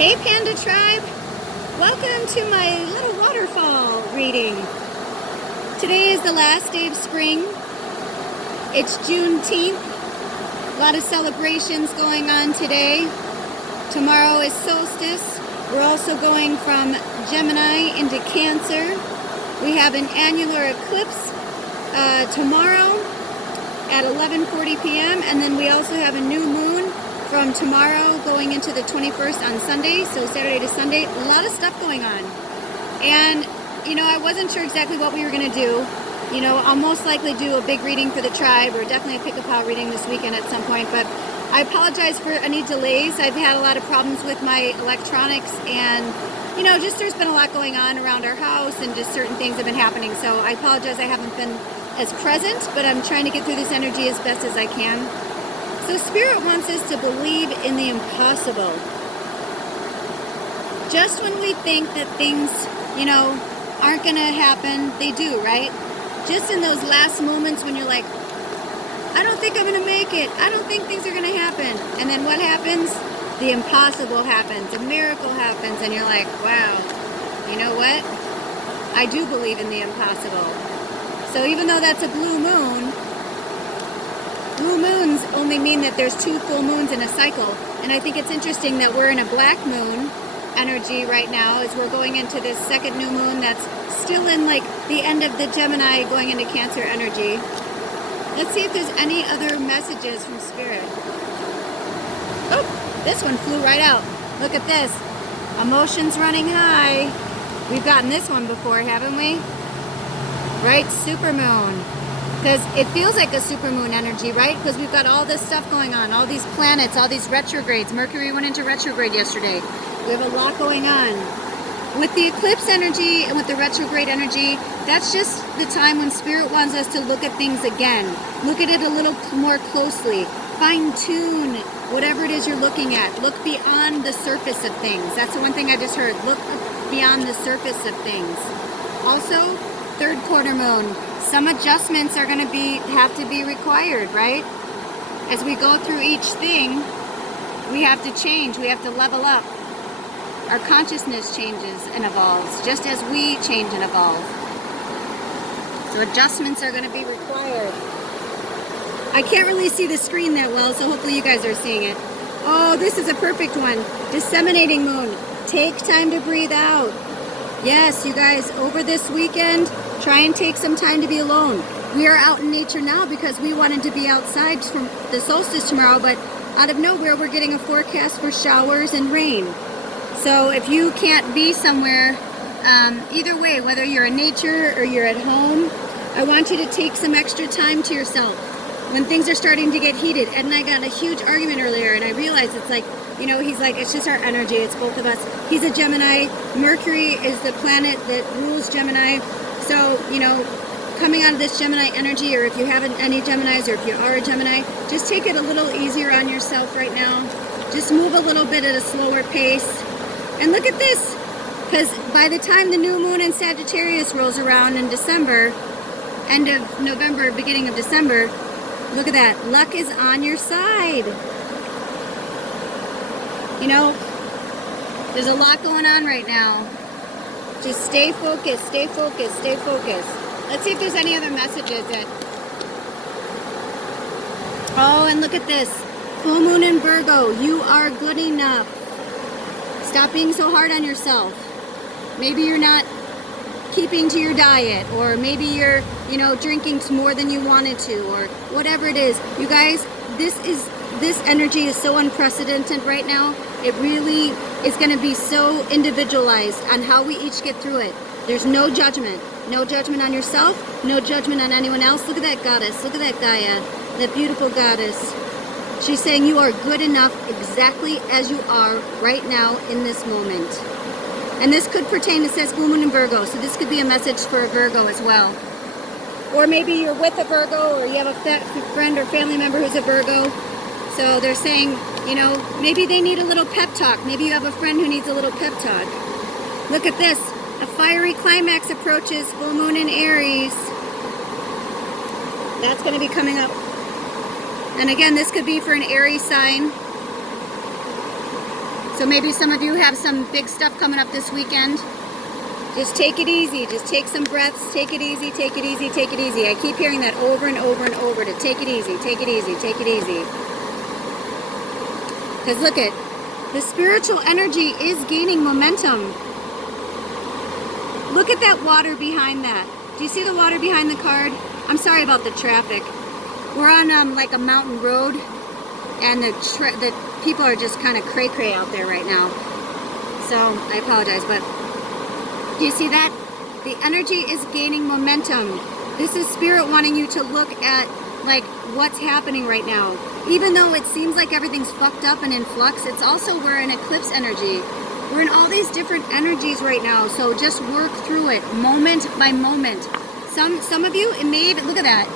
Hey Panda Tribe, welcome to my little waterfall reading. Today is the last day of spring. It's Juneteenth. A lot of celebrations going on today. Tomorrow is solstice. We're also going from Gemini into Cancer. We have an annular eclipse tomorrow at 11:40 p.m. and then we also have a new moon from tomorrow going into the 21st on Sunday, so Saturday to Sunday. A lot of stuff going on. And, I wasn't sure exactly what we were going to do. I'll most likely do a big reading for the tribe, or definitely a pick-a-pow reading this weekend at some point, but I apologize for any delays. I've had a lot of problems with my electronics, and, just there's been a lot going on around our house, and just certain things have been happening, so I apologize I haven't been as present, but I'm trying to get through this energy as best as I can. So Spirit wants us to believe in the impossible. Just when we think that things, aren't going to happen, they do, right? Just in those last moments when you're like, I don't think I'm going to make it. I don't think things are going to happen. And then what happens? The impossible happens. A miracle happens. And you're like, wow, you know what? I do believe in the impossible. So even though that's a blue moon, blue moons only mean that there's 2 full moons in a cycle. And I think it's interesting that we're in a black moon energy right now as we're going into this second new moon that's still in like the end of the Gemini going into Cancer energy. Let's see if there's any other messages from Spirit. Oh, this one flew right out. Look at this. Emotions running high. We've gotten this one before, haven't we? Right? Supermoon. Because it feels like a supermoon energy, right? Because we've got all this stuff going on, all these planets, all these retrogrades. Mercury went into retrograde yesterday. We have a lot going on. With the eclipse energy and with the retrograde energy, that's just the time when Spirit wants us to look at things again. Look at it a little more closely. Fine-tune whatever it is you're looking at. Look beyond the surface of things. That's the one thing I just heard. Look beyond the surface of things. Also, third quarter moon. Some adjustments are going to have to be required, right? As we go through each thing, we have to change. We have to level up. Our consciousness changes and evolves, just as we change and evolve. So adjustments are going to be required. I can't really see the screen that well, so hopefully you guys are seeing it. Oh, this is a perfect one. Disseminating moon. Take time to breathe out. Yes, you guys, over this weekend, try and take some time to be alone. We are out in nature now because we wanted to be outside for the solstice tomorrow, but out of nowhere, we're getting a forecast for showers and rain. So if you can't be somewhere, either way, whether you're in nature or you're at home, I want you to take some extra time to yourself. When things are starting to get heated, Ed and I got in a huge argument earlier, and I realized it's like, he's like, it's just our energy, it's both of us. He's a Gemini. Mercury is the planet that rules Gemini. So, coming out of this Gemini energy, or if you haven't any Geminis, or if you are a Gemini, just take it a little easier on yourself right now. Just move a little bit at a slower pace. And look at this, because by the time the new moon in Sagittarius rolls around in December, end of November, beginning of December, look at that. Luck is on your side. There's a lot going on right now. Just stay focused, stay focused, stay focused. Let's see if there's any other messages that... Oh, and look at this. Full moon in Virgo. You are good enough. Stop being so hard on yourself. Maybe you're not keeping to your diet, or maybe you're, drinking more than you wanted to, or whatever it is. You guys, this energy is so unprecedented right now. It really is going to be so individualized on how we each get through it. There's no judgment. No judgment on yourself, no judgment on anyone else. Look at that goddess. Look at that Gaia, that beautiful goddess. She's saying you are good enough exactly as you are right now in this moment. And this could pertain, it says full moon in Virgo, so this could be a message for a Virgo as well. Or maybe you're with a Virgo, or you have a friend or family member who's a Virgo. So they're saying, maybe they need a little pep talk. Maybe you have a friend who needs a little pep talk. Look at this. A fiery climax approaches, full moon in Aries. That's going to be coming up. And again, this could be for an Aries sign. So maybe some of you have some big stuff coming up this weekend. Just take it easy. Just take some breaths. Take it easy, take it easy, take it easy. I keep hearing that over and over and over, to take it easy, take it easy, take it easy. Because look at, the spiritual energy is gaining momentum. Look at that water behind that. Do you see the water behind the card? I'm sorry about the traffic. We're on like a mountain road, and the people are just kind of cray-cray out there right now. So I apologize, but do you see that? The energy is gaining momentum. This is spirit wanting you to look at like what's happening right now. Even though it seems like everything's fucked up and in flux, it's also, we're in eclipse energy. We're in all these different energies right now. So just work through it moment by moment. Some of you, it may even, look at that.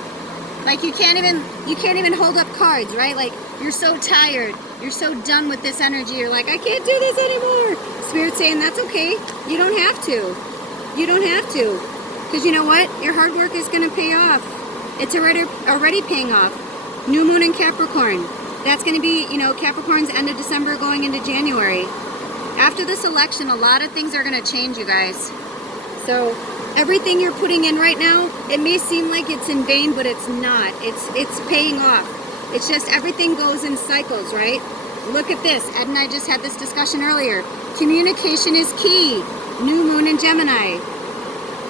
Like you can't even hold up cards, right? Like you're so tired. You're so done with this energy. You're like, I can't do this anymore. Spirit's saying, that's okay. You don't have to. You don't have to. Because you know what? Your hard work is going to pay off. It's already paying off. New moon in Capricorn. That's going to be, you know, Capricorn's end of December going into January. After this election, a lot of things are going to change, you guys. So everything you're putting in right now, it may seem like it's in vain, but it's not. It's paying off. It's just everything goes in cycles, right? Look at this. Ed and I just had this discussion earlier. Communication is key. New moon in Gemini.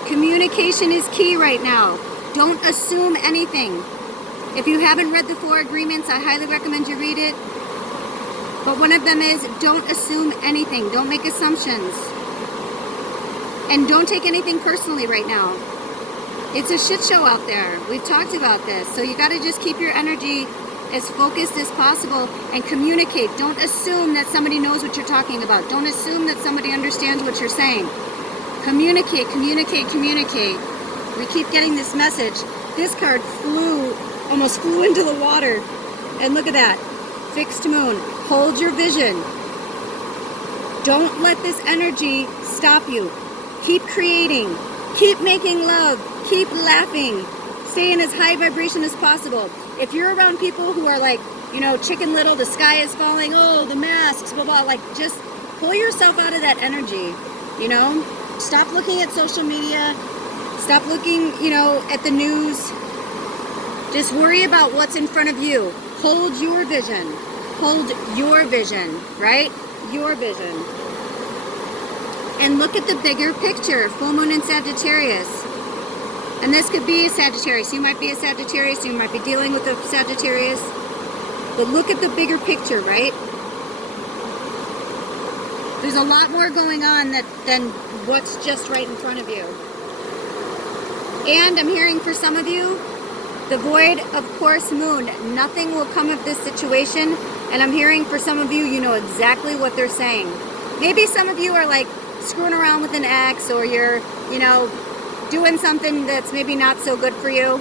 Communication is key right now. Don't assume anything. If you haven't read the 4 agreements, I highly recommend you read it. But one of them is, don't assume anything. Don't make assumptions. And don't take anything personally right now. It's a shit show out there. We've talked about this. So you got to just keep your energy as focused as possible and communicate. Don't assume that somebody knows what you're talking about. Don't assume that somebody understands what you're saying. Communicate, communicate, communicate. We keep getting this message. This card almost flew into the water. And look at that. Fixed moon. Hold your vision. Don't let this energy stop you. Keep creating. Keep making love. Keep laughing. Stay in as high vibration as possible. If you're around people who are like, you know, Chicken Little, the sky is falling, oh, the masks, blah, blah, like just pull yourself out of that energy, you know? Stop looking at social media. Stop looking, you know, at the news. Just worry about what's in front of you. Hold your vision. Hold your vision, right? Your vision. And look at the bigger picture. Full moon in Sagittarius. And this could be Sagittarius. You might be a Sagittarius. You might be dealing with a Sagittarius. But look at the bigger picture, right? There's a lot more going on than what's just right in front of you. And I'm hearing for some of you, the void of course moon. Nothing will come of this situation. And I'm hearing for some of you, you know exactly what they're saying. Maybe some of you are like screwing around with an ex, or you're, you know, doing something that's maybe not so good for you.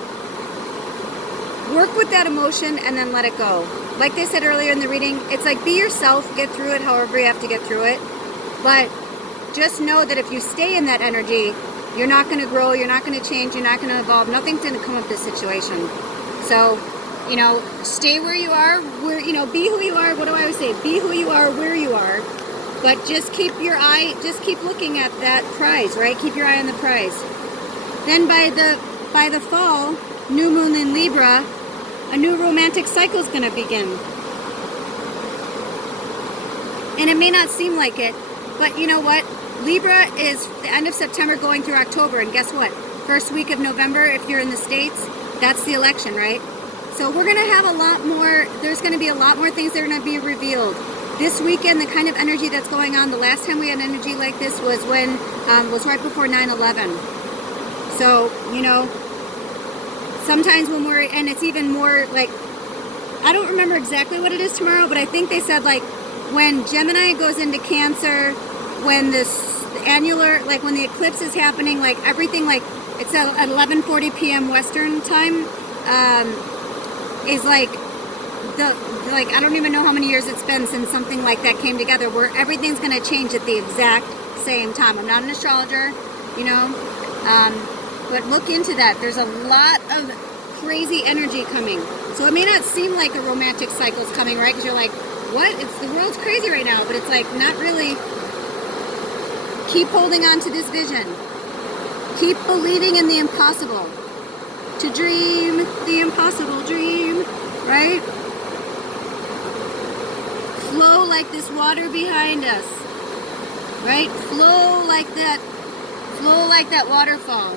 Work with that emotion and then let it go. Like they said earlier in the reading, it's like be yourself, get through it however you have to get through it. But just know that if you stay in that energy, you're not going to grow, you're not going to change, you're not going to evolve. Nothing's going to come of this situation. So, you know, stay where you are, you know, be who you are. What do I always say? Be who you are, where you are. But just keep your eye, just keep looking at that prize, right? Keep your eye on the prize. Then by the fall, new moon in Libra, a new romantic cycle is going to begin. And it may not seem like it, but you know what? Libra is the end of September going through October, and guess what? First week of November, if you're in the States, that's the election, right? So we're going to have a lot more, there's going to be a lot more things that are going to be revealed. This weekend, the kind of energy that's going on, the last time we had energy like this was when, was right before 9/11. So, you know, sometimes when we're, and it's even more like, I don't remember exactly what it is tomorrow, but I think they said like when Gemini goes into Cancer, when this annular, like when the eclipse is happening, like everything, like it's at 11:40 p.m. Western time, is like I don't even know how many years it's been since something like that came together, where everything's going to change at the exact same time. I'm not an astrologer, you know, but look into that. There's a lot of crazy energy coming. So it may not seem like a romantic cycle is coming, right? Because you're like, what? The world's crazy right now, but it's like not really. Keep holding on to this vision. Keep believing in the impossible. To dream the impossible dream, right? Flow like this water behind us, right? Flow like that waterfall.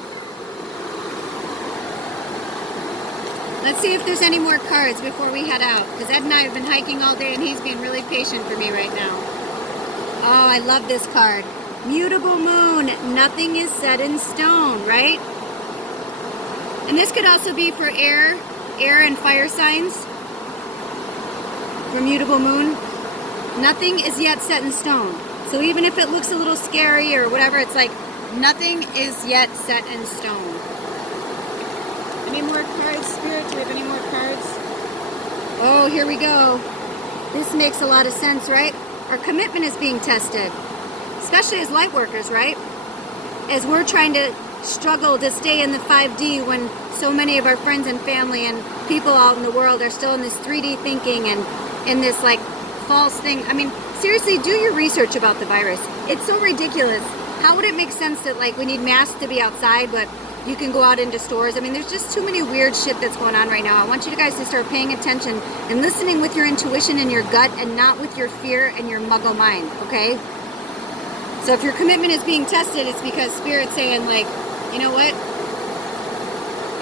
Let's see if there's any more cards before we head out, because Ed and I have been hiking all day and he's being really patient for me right now. Oh, I love this card. Mutable moon, nothing is set in stone, right? And this could also be for air and fire signs. For mutable moon, nothing is yet set in stone. So even if it looks a little scary or whatever, it's like nothing is yet set in stone. Any more cards, Spirit? Do we have any more cards? Oh, here we go. This makes a lot of sense, right? Our commitment is being tested, especially as light workers, right? As we're trying to struggle to stay in the 5D when so many of our friends and family and people out in the world are still in this 3D thinking and in this like false thing. I mean, seriously, do your research about the virus. It's so ridiculous. How would it make sense that like we need masks to be outside, but you can go out into stores? I mean, there's just too many weird shit that's going on right now. I want you guys to start paying attention and listening with your intuition and your gut and not with your fear and your muggle mind, okay? So if your commitment is being tested, it's because Spirit's saying like, you know what?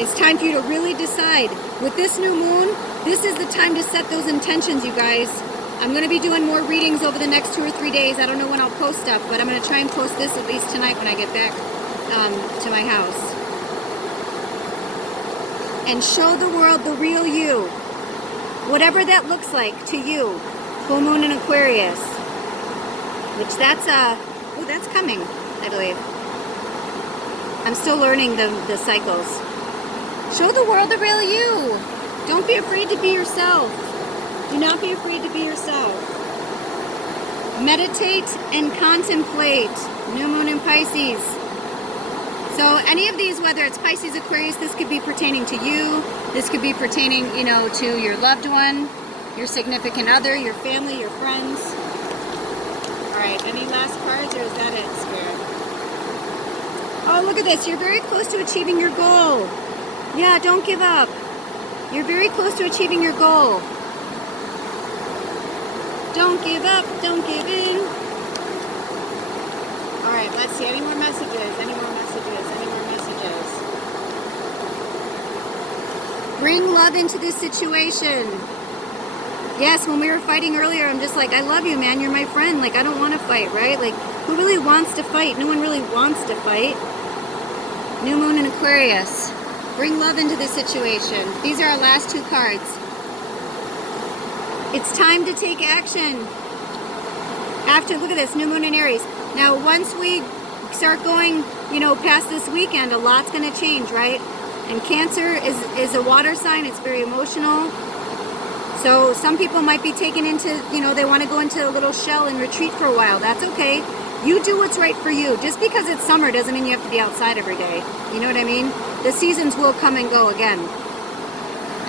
It's time for you to really decide. With this new moon, this is the time to set those intentions, you guys. I'm going to be doing more readings over the next 2 or 3 days. I don't know when I'll post stuff, but I'm going to try and post this at least tonight when I get back to my house. And show the world the real you. Whatever that looks like to you. Full moon in Aquarius. Which that's coming, I believe. I'm still learning the cycles. Show the world the real you. Don't be afraid to be yourself. Do not be afraid to be yourself. Meditate and contemplate. New moon in Pisces. So any of these, whether it's Pisces, Aquarius, this could be pertaining to you. This could be pertaining, you know, to your loved one, your significant other, your family, your friends. All right, any last cards or is that it, Spirit? Oh, look at this. You're very close to achieving your goal. Yeah, don't give up. You're very close to achieving your goal. Don't give up. Don't give in. All right, let's see. Any more messages? Any more messages? Any more messages? Bring love into this situation. Yes, when we were fighting earlier, I'm just like, I love you, man. You're my friend. Like, I don't want to fight, right? Like, who really wants to fight? No one really wants to fight. New moon in Aquarius. Bring love into this situation. These are our last 2 cards. It's time to take action. After, look at this, new moon in Aries. Now, once we start going, you know, past this weekend, a lot's going to change, right? And Cancer is a water sign. It's very emotional. So some people might be taken into, you know, they want to go into a little shell and retreat for a while. That's okay. You do what's right for you. Just because it's summer doesn't mean you have to be outside every day. You know what I mean? The seasons will come and go again.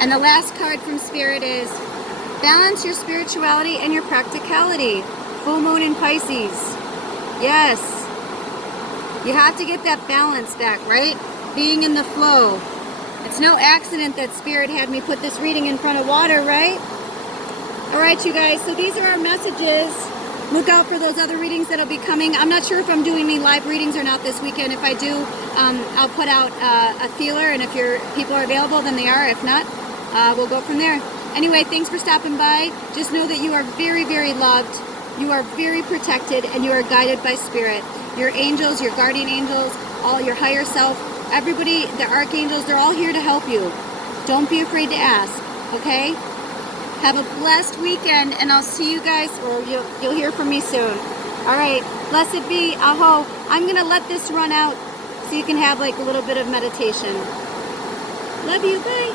And the last card from Spirit is balance your spirituality and your practicality. Full moon in Pisces. Yes. You have to get that balance back, right? Being in the flow. It's no accident that Spirit had me put this reading in front of water, right? All right, you guys. So these are our messages. Look out for those other readings that'll be coming. I'm not sure if I'm doing any live readings or not this weekend. If I do, I'll put out a feeler, and if your people are available, then they are. If not, we'll go from there. Anyway, thanks for stopping by. Just know that you are very, very loved. You are very protected, and you are guided by Spirit. Your angels, your guardian angels, all your higher self, everybody, the archangels, they're all here to help you. Don't be afraid to ask, okay? Have a blessed weekend, and I'll see you guys, or you'll hear from me soon. All right, blessed be, aho. I'm going to let this run out so you can have like a little bit of meditation. Love you, bye.